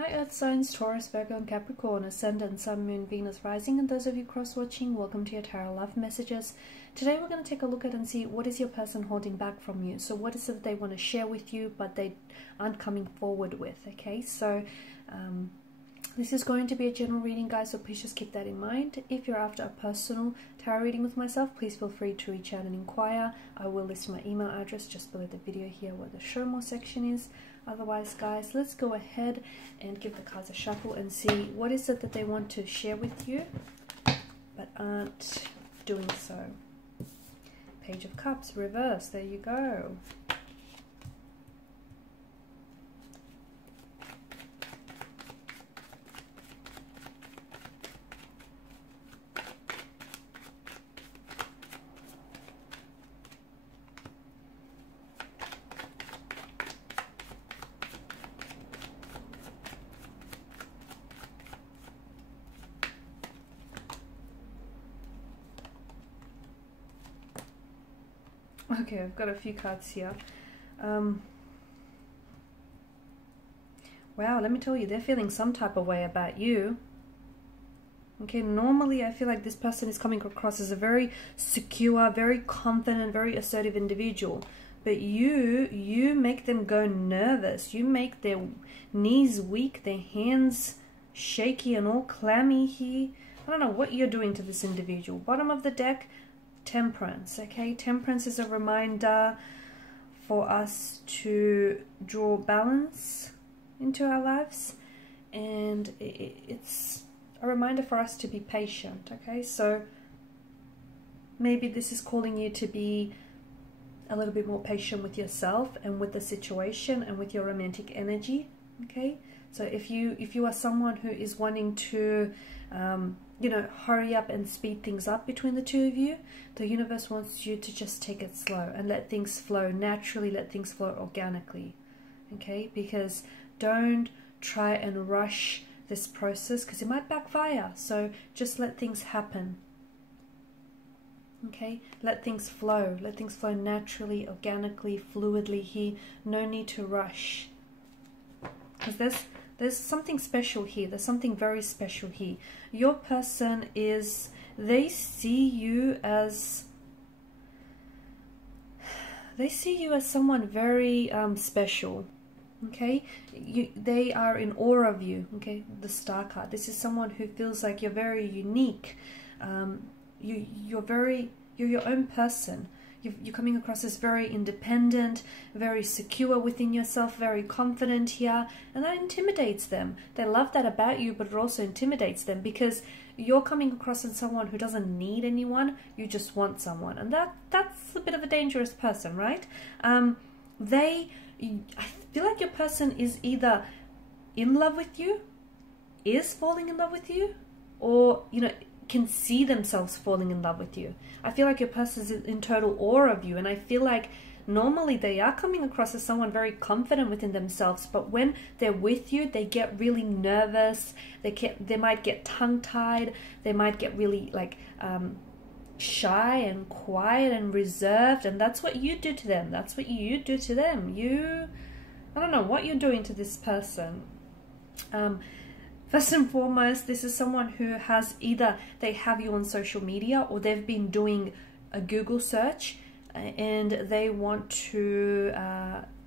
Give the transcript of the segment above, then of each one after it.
Hi Earth signs, Taurus, Virgo and Capricorn, Ascendant, Sun, Moon, Venus, Rising, and those of you cross-watching, welcome to your Tarot Love Messages. Today we're going to take a look at and see what is your person holding back from you. So what is it that they want to share with you but they aren't coming forward with, okay? So this is going to be a general reading, guys, so please just keep that in mind. If you're after a personal tarot reading with myself, please feel free to reach out and inquire. I will list my email address just below the video here where the show more section is. Otherwise, guys, let's go ahead and give the cards a shuffle and see what is it that they want to share with you but aren't doing so. Page of Cups, reverse, there you go. Okay, I've got a few cards here. Wow, let me tell you, they're feeling some type of way about you. Okay, normally I feel like this person is coming across as a very secure, very confident, very assertive individual. But you make them go nervous. You make their knees weak, their hands shaky and all clammy here. I don't know what you're doing to this individual. Bottom of the deck, Temperance. Okay, Temperance is a reminder for us to draw balance into our lives, and it's a reminder for us to be patient. Okay, so maybe this is calling you to be a little bit more patient with yourself and with the situation and with your romantic energy. Okay, so if you are someone who is wanting to you know, hurry up and speed things up between the two of you, the universe wants you to just take it slow and let things flow naturally, let things flow organically, okay? Because don't try and rush this process because it might backfire. So just let things happen, okay? Let things flow naturally, organically, fluidly here. No need to rush, because there's something special here. There's something very special here. Your person is, they see you as someone very special. Okay, they are in awe of you. Okay, the Star card. This is someone who feels like you're very unique. You're your own person. You're coming across as very independent, very secure within yourself, very confident here, and that intimidates them. They love that about you, but it also intimidates them because you're coming across as someone who doesn't need anyone, you just want someone, and that's a bit of a dangerous person, right? I feel like your person is either in love with you, is falling in love with you, or, you know, can see themselves falling in love with you. I feel like your person is in total awe of you, and I feel like normally they are coming across as someone very confident within themselves, but when they're with you, they get really nervous, they might get tongue-tied, they might get really like shy and quiet and reserved, and that's what you do to them. That's what you do to them. I don't know what you're doing to this person. First and foremost, this is someone who has either they have you on social media or they've been doing a Google search and they want to,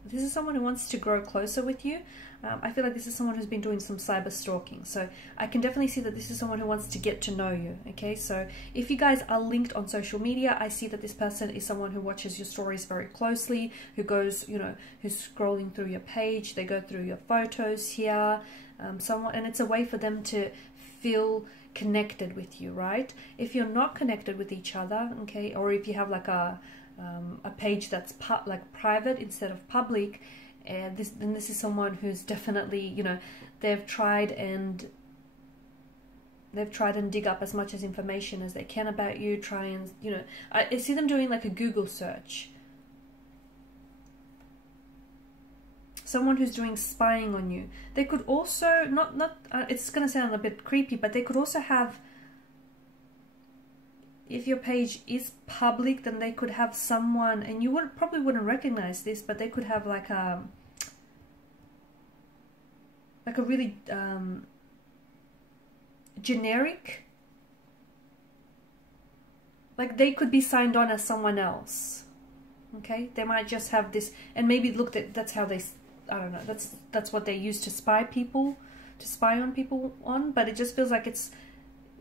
this is someone who wants to grow closer with you. I feel like this is someone who's been doing some cyber stalking. So I can definitely see that this is someone who wants to get to know you. Okay, so if you guys are linked on social media, I see that this person is someone who watches your stories very closely, who goes, you know, who's scrolling through your page, they go through your photos here. And it's a way for them to feel connected with you, right? If you're not connected with each other, okay, or if you have like a page that's like private instead of public, then this is someone who's definitely, you know, they've tried and dig up as much as information as they can about you. Try and, you know, I see them doing like a Google search. Someone who's doing spying on you. They could also it's going to sound a bit creepy, but they could also have, if your page is public, then they could have someone, and you probably wouldn't recognize this, but they could have like like a really generic, like they could be signed on as someone else. Okay, they might just have this, and maybe look, that's how they, I don't know, that's what they use to spy on people on. But it just feels like it's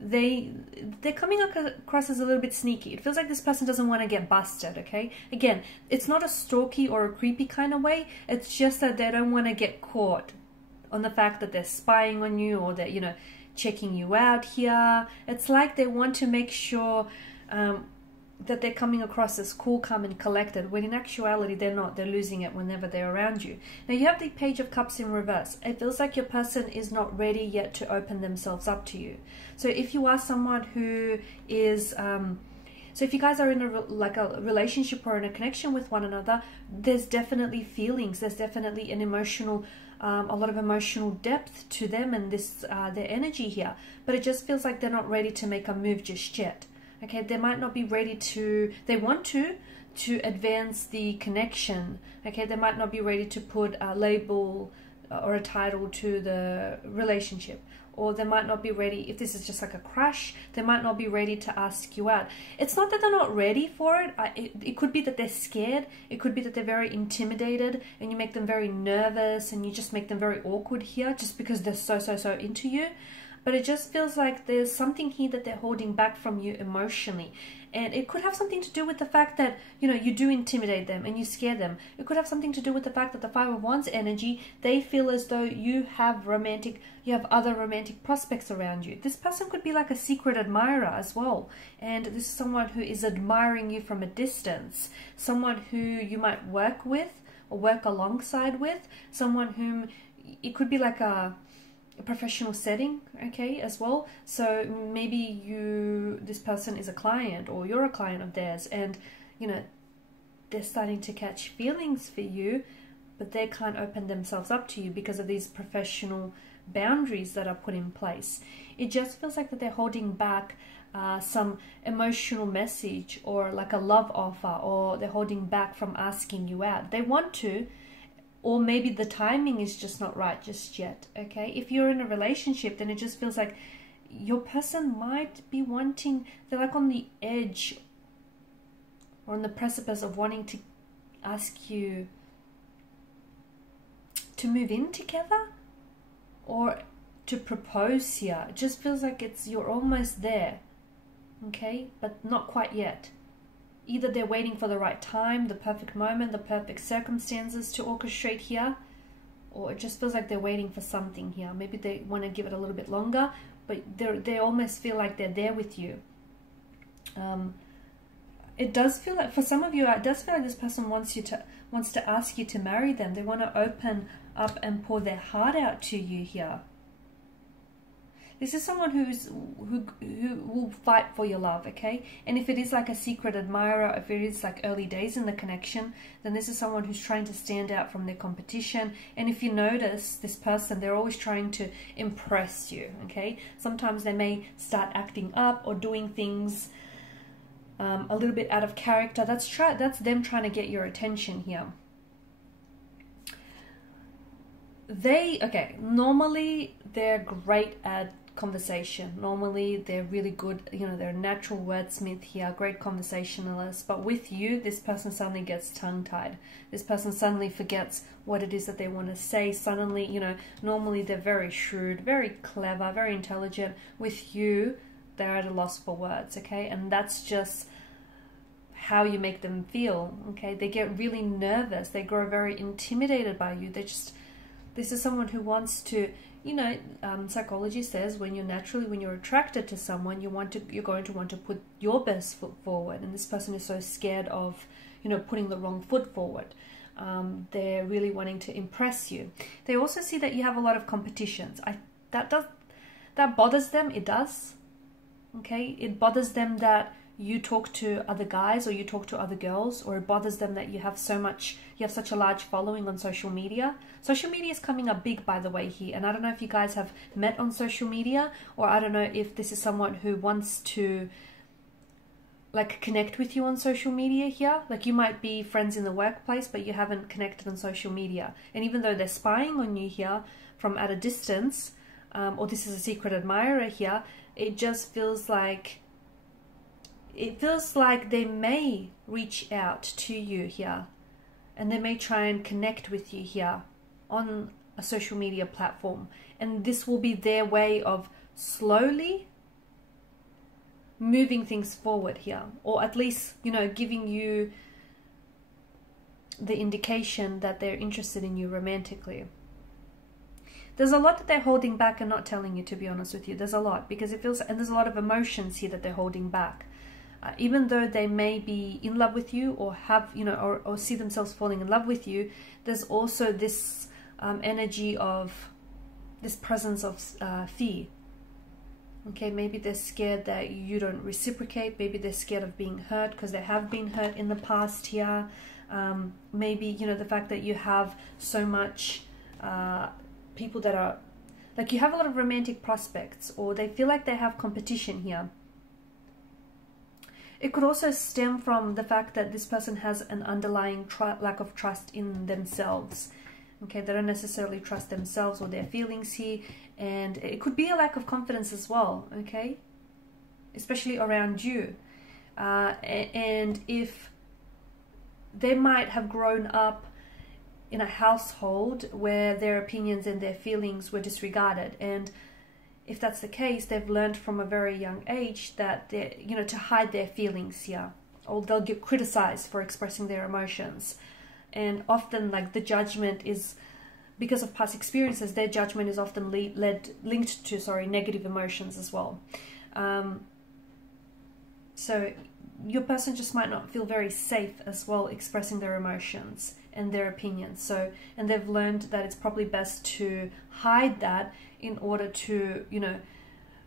they're coming across as a little bit sneaky. It feels like this person doesn't want to get busted. Okay, again, it's not a stalky or a creepy kind of way. It's just that they don't want to get caught on the fact that they're spying on you, or that, you know, checking you out here. It's like they want to make sure that they're coming across as cool, calm and collected, when in actuality they're not. They're losing it whenever they're around you. Now you have the Page of Cups in reverse. It feels like your person is not ready yet to open themselves up to you. So if you are someone who is so if you guys are in a relationship or in a connection with one another, there's definitely feelings, there's definitely an emotional a lot of emotional depth to them and this their energy here. But it just feels like they're not ready to make a move just yet. Okay, they might not be ready to, they want to advance the connection. Okay, they might not be ready to put a label or a title to the relationship. Or they might not be ready, if this is just like a crush, they might not be ready to ask you out. It's not that they're not ready for it. It could be that they're scared. It could be that they're very intimidated and you make them very nervous and you just make them very awkward here just because they're so into you. But it just feels like there's something here that they're holding back from you emotionally. And it could have something to do with the fact that, you know, you do intimidate them and you scare them. It could have something to do with the fact that the Five of Wands energy, they feel as though you have other romantic prospects around you. This person could be like a secret admirer as well. And this is someone who is admiring you from a distance. Someone who you might work with or work alongside with. Someone whom, it could be like a professional setting, okay, as well. So maybe this person is a client or you're a client of theirs, and you know, they're starting to catch feelings for you, but they can't open themselves up to you because of these professional boundaries that are put in place. It just feels like that they're holding back some emotional message or like a love offer, or they're holding back from asking you out. They want to, or maybe the timing is just not right just yet, okay? If you're in a relationship, then it just feels like your person might be wanting, they're like on the edge or on the precipice of wanting to ask you to move in together or to propose here. It just feels like you're almost there, okay? But not quite yet. Either they're waiting for the right time, the perfect moment, the perfect circumstances to orchestrate here, or it just feels like they're waiting for something here. Maybe they want to give it a little bit longer, but they almost feel like they're there with you. It does feel like, for some of you, it does feel like this person wants to ask you to marry them. They want to open up and pour their heart out to you here. This is someone who will fight for your love, okay? And if it is like a secret admirer, if it is like early days in the connection, then this is someone who's trying to stand out from their competition. And if you notice this person, they're always trying to impress you, okay? Sometimes they may start acting up or doing things a little bit out of character. That's them trying to get your attention here. Normally they're great at conversation. Normally they're really good, you know, they're a natural wordsmith here, great conversationalist. But with you, this person suddenly gets tongue-tied. This person suddenly forgets what it is that they want to say. Suddenly, you know, normally they're very shrewd, very clever, very intelligent. With you, they're at a loss for words, okay? And that's just how you make them feel, okay? They get really nervous. They grow very intimidated by you. This is someone who wants to, you know, psychology says when you're attracted to someone, you're going to want to put your best foot forward. And this person is so scared of, you know, putting the wrong foot forward. They're really wanting to impress you. They also see that you have a lot of competitions. That bothers them. It does. Okay, it bothers them that you talk to other guys or you talk to other girls, or it bothers them that you have such a large following on social media. Social media is coming up big, by the way, here. And I don't know if you guys have met on social media, or I don't know if this is someone who wants to like connect with you on social media here. Like you might be friends in the workplace, but you haven't connected on social media. And even though they're spying on you here, from at a distance, or this is a secret admirer here, it just feels like, they may reach out to you here, and they may try and connect with you here on a social media platform, and this will be their way of slowly moving things forward here, or at least, you know, giving you the indication that they're interested in you romantically. There's a lot that they're holding back and not telling you, to be honest with you. There's a lot, because it feels, and there's a lot of emotions here that they're holding back. Even though they may be in love with you, or have, you know, or see themselves falling in love with you, there's also this energy of, this presence of fear. Okay, maybe they're scared that you don't reciprocate. Maybe they're scared of being hurt, because they have been hurt in the past here. Maybe, you know, the fact that you have so much people that are, like, you have a lot of romantic prospects, or they feel like they have competition here. It could also stem from the fact that this person has an underlying lack of trust in themselves. Okay, they don't necessarily trust themselves or their feelings here, and it could be a lack of confidence as well, okay? Especially around you. And if they might have grown up in a household where their opinions and their feelings were disregarded, and if that's the case, they've learned from a very young age that they, you know, to hide their feelings here, or they'll get criticized for expressing their emotions. And often, like, the judgment is, because of past experiences, their judgment is often linked to negative emotions as well. So your person just might not feel very safe as well expressing their emotions and their opinions. So, and they've learned that it's probably best to hide that in order to, you know,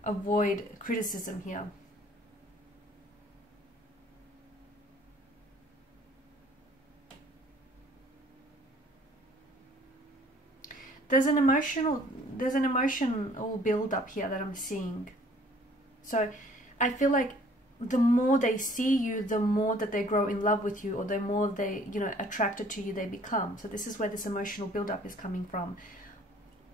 avoid criticism here. There's an emotional build up here that I'm seeing. So I feel like the more they see you, the more that they grow in love with you, or the more they, you know, attracted to you they become. So this is where this emotional build-up is coming from.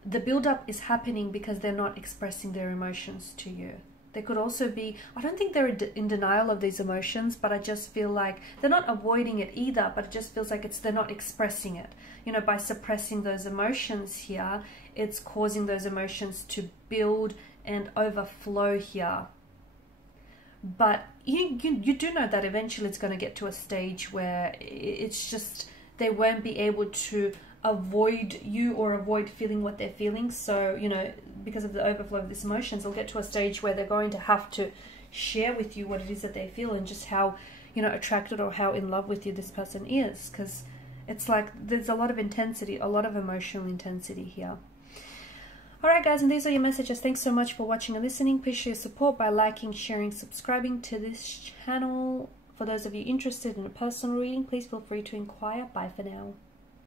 The build-up is happening because they're not expressing their emotions to you. They could also be, I don't think they're in denial of these emotions, but I just feel like they're not avoiding it either, but it just feels like they're not expressing it. You know, by suppressing those emotions here, it's causing those emotions to build and overflow here. But you do know that eventually it's going to get to a stage where it's just, they won't be able to avoid you or avoid feeling what they're feeling. So, you know, because of the overflow of these emotions, they'll get to a stage where they're going to have to share with you what it is that they feel, and just how, you know, attracted or how in love with you this person is. Because it's like there's a lot of intensity, a lot of emotional intensity here. Alright guys, and these are your messages. Thanks so much for watching and listening. Please show your support by liking, sharing, subscribing to this channel. For those of you interested in a personal reading, please feel free to inquire. Bye for now.